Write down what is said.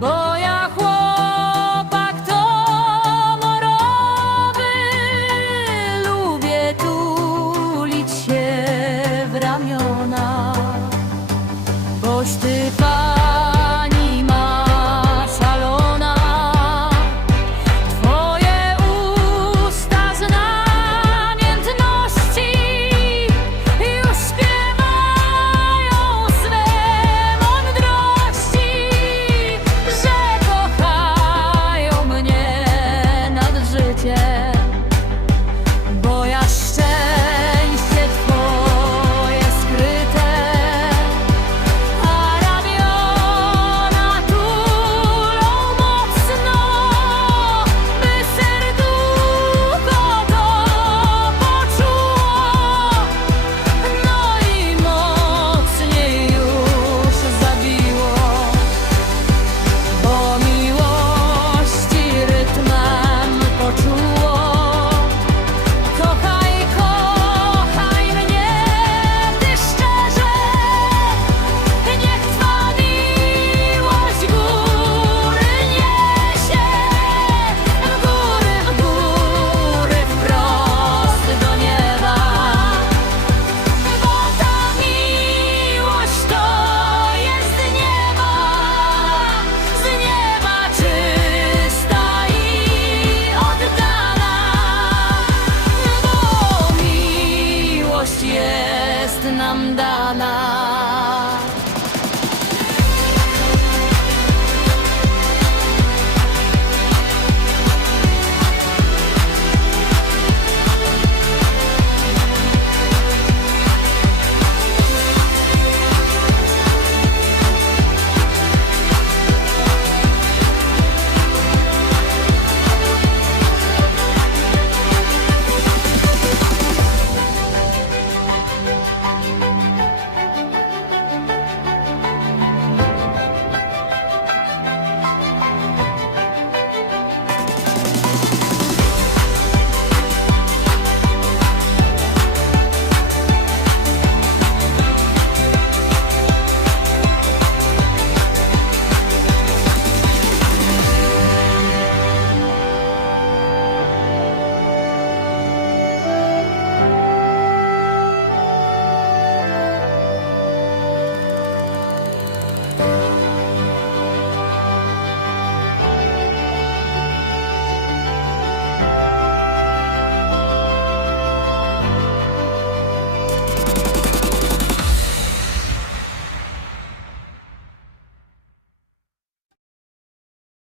Bo ja chłopak to morowy Lubię tulić się w ramiona Boś ty pan nada.